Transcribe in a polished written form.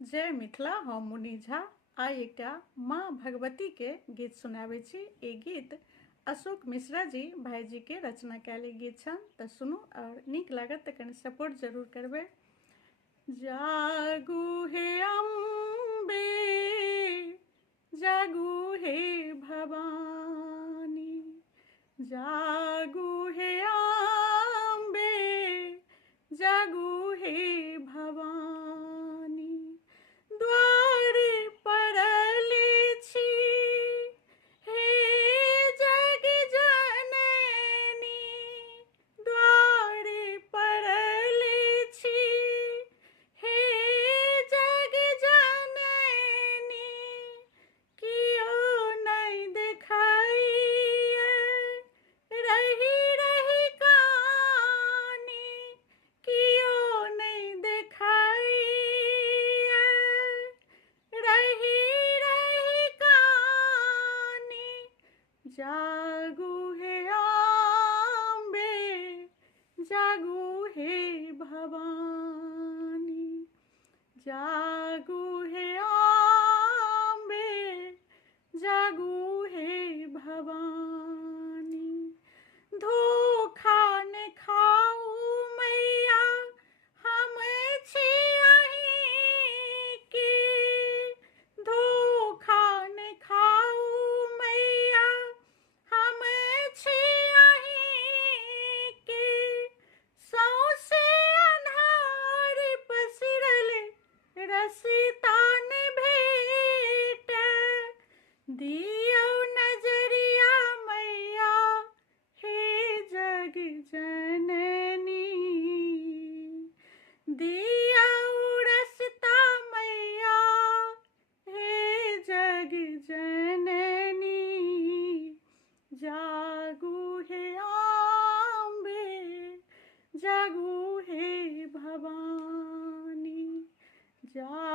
जय मिथिला। हम मुनि झा आइ एकटा माँ भगवती के गीत सुनाबै छी। ई गीत अशोक मिश्रा जी भाईजी के रचना कयल गीत छनि, तऽ सुनू और नीक लागत तऽ कनि सपोर्ट जरूर करबै। जागू हे अम्बे, जागू हे भवानी, जागू हे अम्बे, जागू हे भवानी। द्वारे पड़ले छी हे जग जननी, द्वारे पड़ले छी हे जग जननी। कियो नहीं देखाइए रही रही कानी, कियो नहीं देखाइए रही रही कानी। जागू हे अम्बे, जागू हे भवानी, जागू हे अम्बे, जागू हे भवानी। धोखा ने खाऊ मैया, हम छी अहीं के, धोखा ने खाऊ मैया, हम छी अहीं के। सौंसे अन्हार पसरले रसिता ने भेट, दियौ नजरिया मैया हे जग जननी। दियौ रसता मैया हे जग जननी। जागू हे अम्बे, जागू हे भवानी, जा